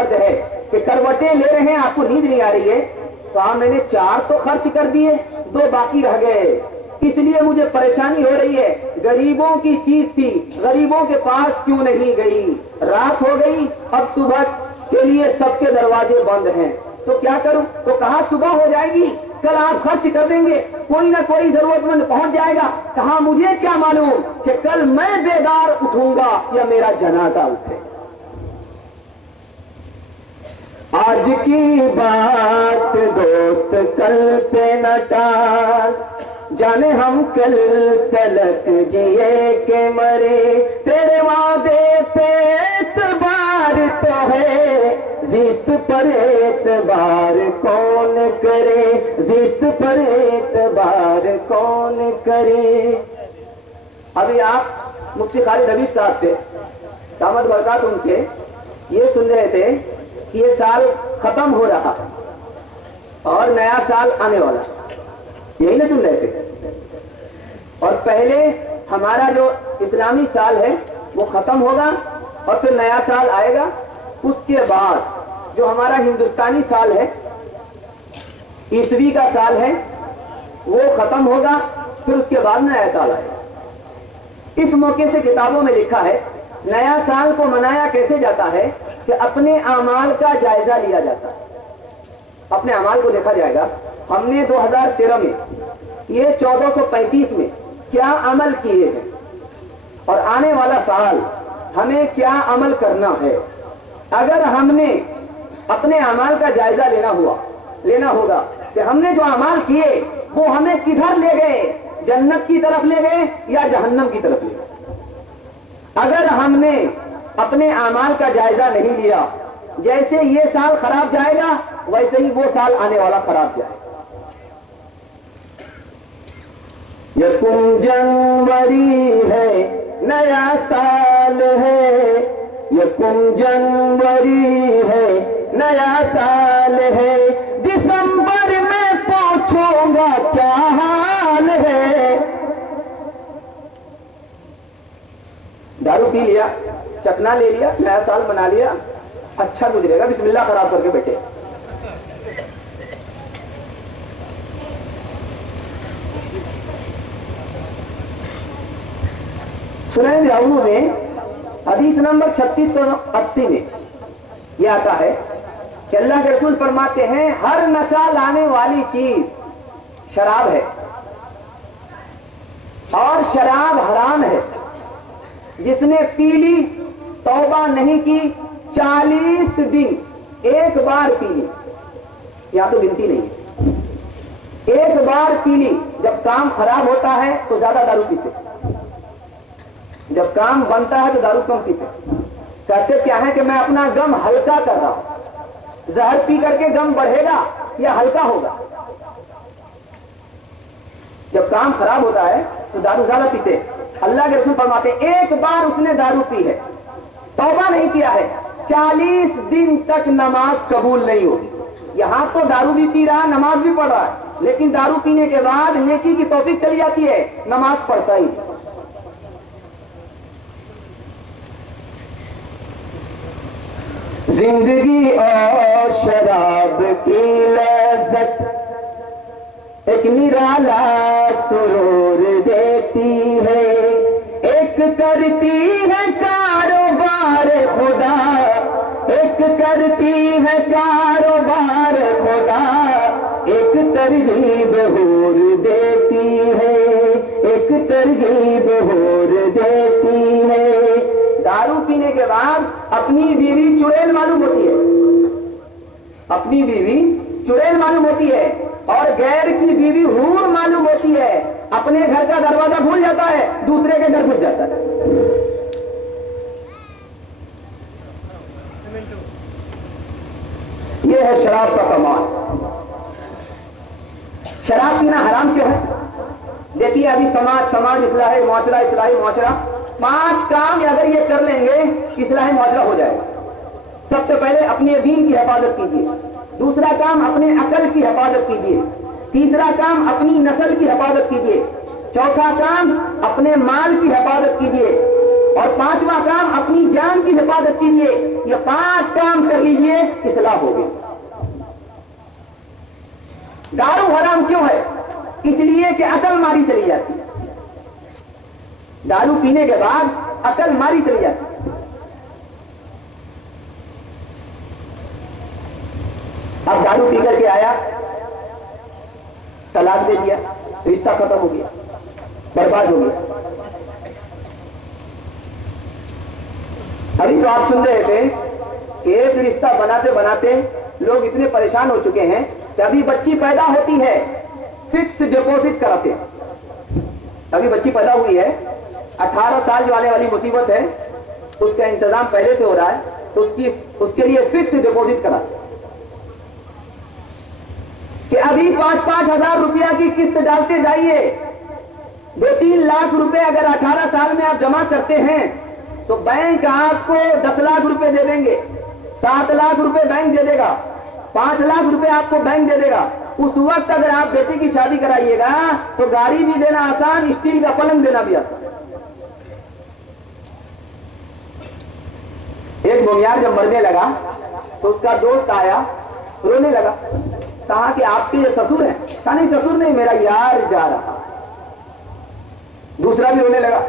درد ہے کہ کروٹیں لے رہے ہیں, آپ کو نیند نہیں آ رہی ہے. کہا میں نے 4 تو خرچ کر دیے, 2 باقی رہ گئے, اس لیے مجھے پریشانی ہو رہی ہے. غریبوں کی چیز تھی, غریبوں کے پاس کیوں نہیں گئی. رات ہو گئی, اب صبح کے لیے سب کے دروازے بند ہیں, تو کیا کروں. تو کہا صبح ہو جائے گی, کل آپ خرچ کر دیں گے, کوئی نہ کوئی ضرورت مند پہنچ جائے گا. کہا مجھے کیا معلوم کہ کل میں بیدار اٹھوں گا یا میرا جنازہ اٹھے. آج کی بات دوست کل پہ نہ ٹال, جانے ہم کل تلک جیے کہ مرے. تیرے وعدے پہ اعتبار تو ہے, زیست پر اعتبار کون کرے, زیست پر اعتبار کون کرے. ابھی آپ مفتی خالد حبیب صاحب سے دامت برکات ان کے یہ سن رہے تھے کہ یہ سال ختم ہو رہا اور نیا سال آنے والا, یہی نہ سن رہے تھے. اور پہلے ہمارا جو اسلامی سال ہے وہ ختم ہوگا اور پھر نیا سال آئے گا. اس کے بعد جو ہمارا ہندوستانی سال ہے, عیسوی کا سال ہے, وہ ختم ہوگا, پھر اس کے بعد نیا سال آئے گا. اس موقع سے کتابوں میں لکھا ہے نیا سال کو منایا کیسے جاتا ہے کہ اپنے اعمال کا جائزہ لیا جاتا ہے. اپنے اعمال کو دیکھا جائے گا, ہم نے 2013 میں یہ 1435 میں کیا عمل کیے ہیں اور آنے والا سال ہمیں کیا عمل کرنا ہے. اگر ہم نے اپنے اعمال کا جائزہ لینا ہوگا کہ ہم نے جو اعمال کیے وہ ہمیں کدھر لے گئے, جنت کی طرف لے گئے یا جہنم کی طرف لے گئے. اگر ہم نے اپنے اعمال کا جائزہ نہیں لیا, جیسے یہ سال خراب جائے گا ویسے ہی وہ سال آنے والا خراب جائے گا. یکم جنوری ہے نیا سال ہے, یکم جنوری ہے نیا سال ہے, دسمبر میں پوچھوں گا کیا حال ہے. دارو پی لیا, چکنا لے لیا, نیا سال بنا لیا, اچھا گزرے گا, بسم اللہ خراب کر کے بیٹھے. سنن داؤد میں حدیث نمبر 3680 میں یہ آتا ہے کہ اللہ کے رسول فرماتے ہیں ہر نشہ لانے والی چیز شراب ہے اور شراب حرام ہے. جس نے پی لی, توبہ نہیں کی, 40 دن ایک بار پی لی, یا تو گنتی نہیں, ایک بار پی لی. جب کام خراب ہوتا ہے تو زیادہ دارو پیتے, جب کام بنتا ہے تو دارو کم پیتے. کہتے کیا ہے کہ میں اپنا غم ہلکا کر رہا ہوں. زہر پی کر کے غم بڑھے گا یا ہلکا ہوگا. جب کام خراب ہوتا ہے تو دارو زیادہ پیتے. اللہ کے رسول فرماتے ایک بار اس نے دارو پی ہے, توبہ نہیں کیا ہے, 40 دن تک نماز قبول نہیں ہوگی. یہاں تو دارو بھی پی رہا ہے, نماز بھی پڑھ رہا ہے, لیکن دارو پینے کے بعد نیکی کی توفیق چلی جاتی ہے, نماز پڑھتا ہی. زندگی اور شراب کی لذت ایک نرالا سرور دیتی ہے, ایک کرتی ہے کاروبار خدا, ایک کرتی ہے کاروبار خدا, ایک ترغیب حور دیتی ہے, ایک ترغیب حور دیتی ہے. دارو پینے کے بعد اپنی بیوی چڑیل معلوم ہوتی ہے, اپنی بیوی چڑیل معلوم ہوتی ہے اور غیر کی بیوی حور معلوم ہوتی ہے. اپنے گھر کا دروازہ بھول جاتا ہے, دوسرے کے گھر گھس جاتا ہے. یہ ہے شراب کا کمال. شراب پینا حرام کیوں ہے؟ دیکھیے ابھی سماج اصلاحی معاشرہ, اصلاحی معاشرہ, 5 کام اگر یہ کر لیں گے اصلاحی معاشرہ ہو جائے گا. سب سے پہلے اپنے دین کی حفاظت کیجیے, دوسرا کام اپنے عقل کی حفاظت کیجیے, تیسرا کام اپنی نسل کی حفاظت کیجیے, چوتھا کام اپنے مال کی حفاظت کیجیے, اور پانچواں کام اپنی جان کی حفاظت کیجیے. یہ 5 کام کر لیجیے, اصلاح ہوگی. دارو حرام کیوں ہے؟ اس لیے کہ عقل ماری چلی جاتی ہے. دارو پینے کے بعد عقل ماری چلی جاتی ہے. اب دارو پی کر کے آیا, طلاق دے دیا, رشتہ ختم ہو گیا, برباد ہو گیا. ابھی تو آپ سن رہے تھے کہ ایک رشتہ بناتے بناتے لوگ اتنے پریشان ہو چکے ہیں کہ ابھی بچی پیدا ہوتی ہے فکس ڈپوزٹ کراتے ہیں. ابھی بچی پیدا ہوئی ہے, 18 سال جو آنے والی مصیبت ہے اس کا انتظام پہلے سے ہو رہا ہے, تو اس کے لیے فکس ڈپوزٹ کراتے ہیں کہ ابھی 5-5 ہزار روپیہ کی قسط ڈالتے جائیے. 2-3 لاکھ روپے اگر 18 سال میں آپ جمع کرتے ہیں تو بینک آپ کو 10 لاکھ روپے دے دیں گے, 7 لاکھ روپے بینک دے دے گا, 5 لاکھ روپے آپ کو بینک دے دے گا. اس وقت اگر آپ بیٹی کی شادی کرائیے گا تو گاڑی بھی دینا آسان, اسٹیل کا پلنگ دینا بھی آسان. ایک بھومیار جب مرنے لگا تو اس کا دوست آیا, رونے لگا. کہا کہ آپ کے یہ سسر ہیں؟ کہا نہیں سسر نہیں, میرا یار جا رہا. دوسرا بھی رونے لگا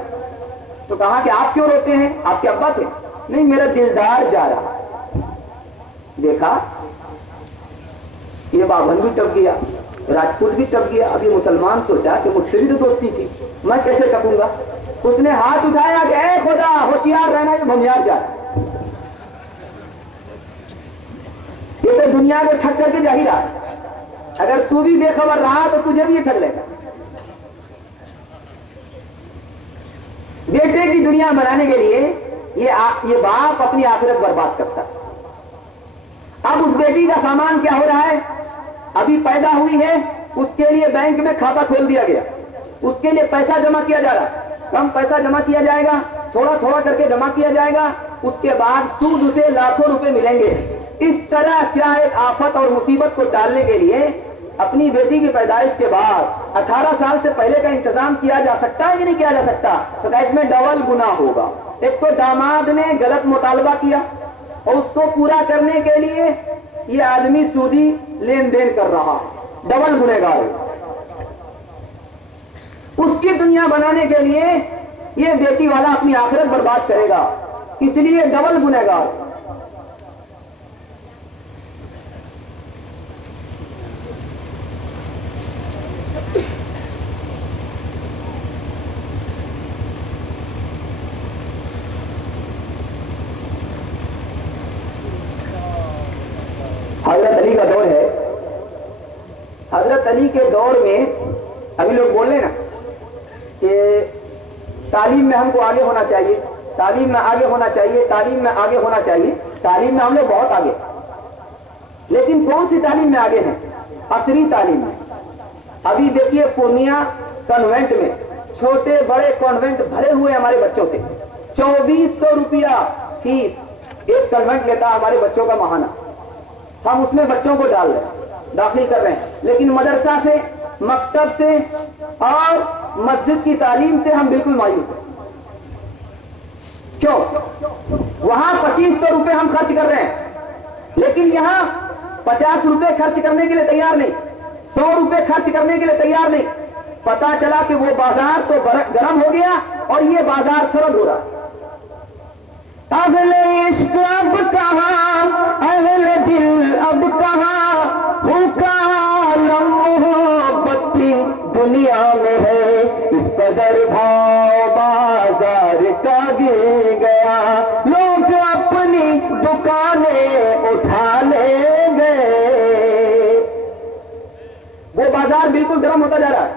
تو کہا کہ آپ کیوں روتے ہیں, آپ کے ابا تھے؟ نہیں, میرا دلدار جا رہا. دیکھا یہ بابن بھی ٹپ گیا, راجپوت بھی ٹپ گیا. اب یہ مسلمان سوچا کہ مجھ سے بھی تو دوستی تھی, میں کیسے ٹپوں گا. اس نے ہاتھ اٹھایا کہ اے خدا ہوشیار رہنا, یہ بھومیار جا رہا. یہ تو دنیا کو ٹھگ کر کے جا ہی رہا. اگر تو بھی بے خبر رہا تو تجھے بھی یہ ٹھگ لے گا. بیٹے کی دنیا بنانے کے لیے یہ باپ اپنی آخرت برباد کرتا. اب اس بیٹی کا سامان کیا ہو رہا ہے؟ ابھی پیدا ہوئی ہے, اس کے لیے بینک میں کھاتا کھول دیا گیا, اس کے لیے پیسہ جمع کیا جا رہا ہے. کم پیسہ جمع کیا جائے گا, تھوڑا تھوڑا کر کے جمع کیا جائے گا, اس کے بعد سود اسے لاکھوں روپے ملیں گے. اس طرح کیا ایک آفت اور مصیبت کو ٹالنے کے لیے اپنی بیٹی کی پیدائش کے بعد 18 سال سے پہلے کا انتظام کیا جا سکتا ہے کہ نہیں کیا جا سکتا؟ تو اس میں ڈبل گناہ ہوگا. ایک تو داماد نے غلط مطالبہ کیا اور اس کو پورا کرنے کے لیے یہ آدمی سودی لین دین کر رہا, ڈبل گنہگار. اس کی دنیا بنانے کے لیے یہ بیٹی والا اپنی آخرت برباد کرے گا, اس لیے ڈبل گنہگار. حضرت علی کا دور ہے. حضرت علی کے دور میں ابھی لوگ بول رہے ہیں نا کہ تعلیم میں ہم کو آگے ہونا چاہیے, تعلیم میں آگے ہونا چاہیے, تعلیم میں آگے ہونا چاہیے. تعلیم میں ہم لوگ بہت آگے, لیکن کون سی تعلیم میں آگے ہیں؟ عصری تعلیم میں. ابھی دیکھیے پورنیہ کانوینٹ میں چھوٹے بڑے کانوینٹ بھرے ہوئے ہمارے بچوں سے. 2400 روپیہ فیس ایک کانوینٹ لیتا ہمارے بچوں کا ماہانہ. ہم اس میں بچوں کو ڈال رہے ہیں, داخل کر رہے ہیں, لیکن مدرسہ سے, مکتب سے اور مسجد کی تعلیم سے ہم بالکل مایوس ہیں. کیوں؟ وہاں 2500 روپے ہم خرچ کر رہے ہیں, لیکن یہاں 50 روپے خرچ کرنے کے لیے تیار نہیں, 100 روپے خرچ کرنے کے لیے تیار نہیں. پتا چلا کہ وہ بازار تو گرم ہو گیا اور یہ بازار سرد ہو رہا. اہل عشق اب کہاں, اہل دل اب کہاں, بھوکا عالم محبت کی دنیا میں ہے. اس قدر بھاؤ بازار کا گر گیا, لوگ اپنی دکانیں اٹھا لیں گے. وہ بازار بالکل گرم ہوتا جا رہا ہے,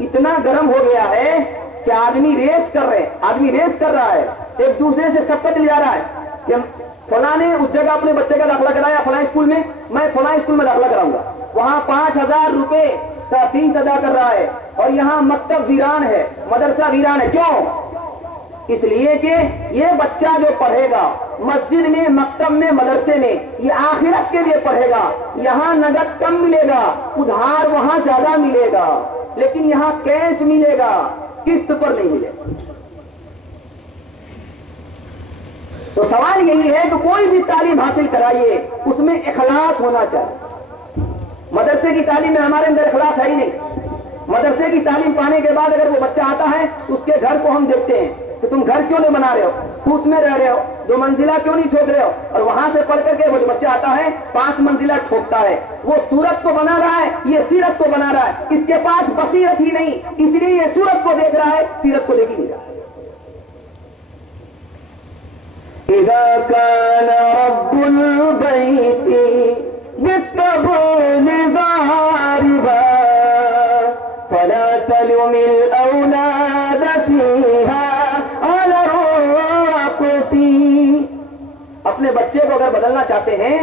اتنا گرم ہو گیا ہے کہ آدمی ریس کر رہا ہے, ایک دوسرے سے سبقت لے جا رہا ہے کہ فلاں نے اس جگہ اپنے بچے کا داخلہ کرایا فلاں اسکول میں, میں فلاں اسکول میں داخلہ کراؤں گا. وہاں 5000 روپے کا فیس ادا کر رہا ہے اور یہاں مکتب ویران ہے, مدرسہ ویران ہے. کیوں؟ اس لیے کہ یہ بچہ جو پڑھے گا مسجد میں, مکتب میں, مدرسے میں, یہ آخرت کے لیے پڑھے گا. یہاں نقد کم ملے گا, ادھار وہاں زیادہ ملے گا, لیکن یہاں کیش ملے گا, قسط پر نہیں ملے گا. تو سوال یہی ہے کہ کوئی بھی تعلیم حاصل کرائیے اس میں اخلاص ہونا چاہیے. مدرسے کی تعلیم میں ہمارے اندر اخلاص ہے ہی نہیں. مدرسے کی تعلیم پانے کے بعد اگر وہ بچہ آتا ہے اس کے گھر کو ہم دیکھتے ہیں کہ تم گھر کیوں نہیں بنا رہے ہو, پھوس میں رہ رہے ہو, 2 منزلہ کیوں نہیں ٹھوک رہے ہو, اور وہاں سے پڑھ کر کے وہ جو بچہ آتا ہے 5 منزلہ ٹھوکتا ہے. وہ صورت تو بنا رہا ہے, یہ سیرت تو بنا رہا ہے. اس کے پاس بصیرت ہی نہیں, اس لیے یہ صورت کو دیکھ رہا ہے, سیرت کو دیکھ ہی نہیں رہا. اذا كان رب البيت بالطبول ضاربا فلا تلم الأولاد فيها على الراقص. اپنے بچے کو اگر بدلنا چاہتے ہیں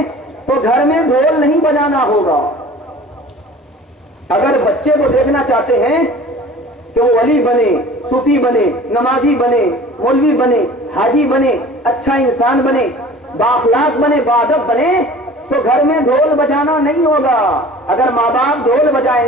تو گھر میں ڈھول نہیں بجانا ہوگا. اگر بچے کو دیکھنا چاہتے ہیں کہ وہ ولی بنے, صوفی بنے, نمازی بنے, مولوی بنے, حاجی بنے, اچھا انسان بنے, بااخلاق بنے, باادب بنے, تو گھر میں ڈھول بجانا نہیں ہوگا. اگر ماں باپ ڈھول بجائیں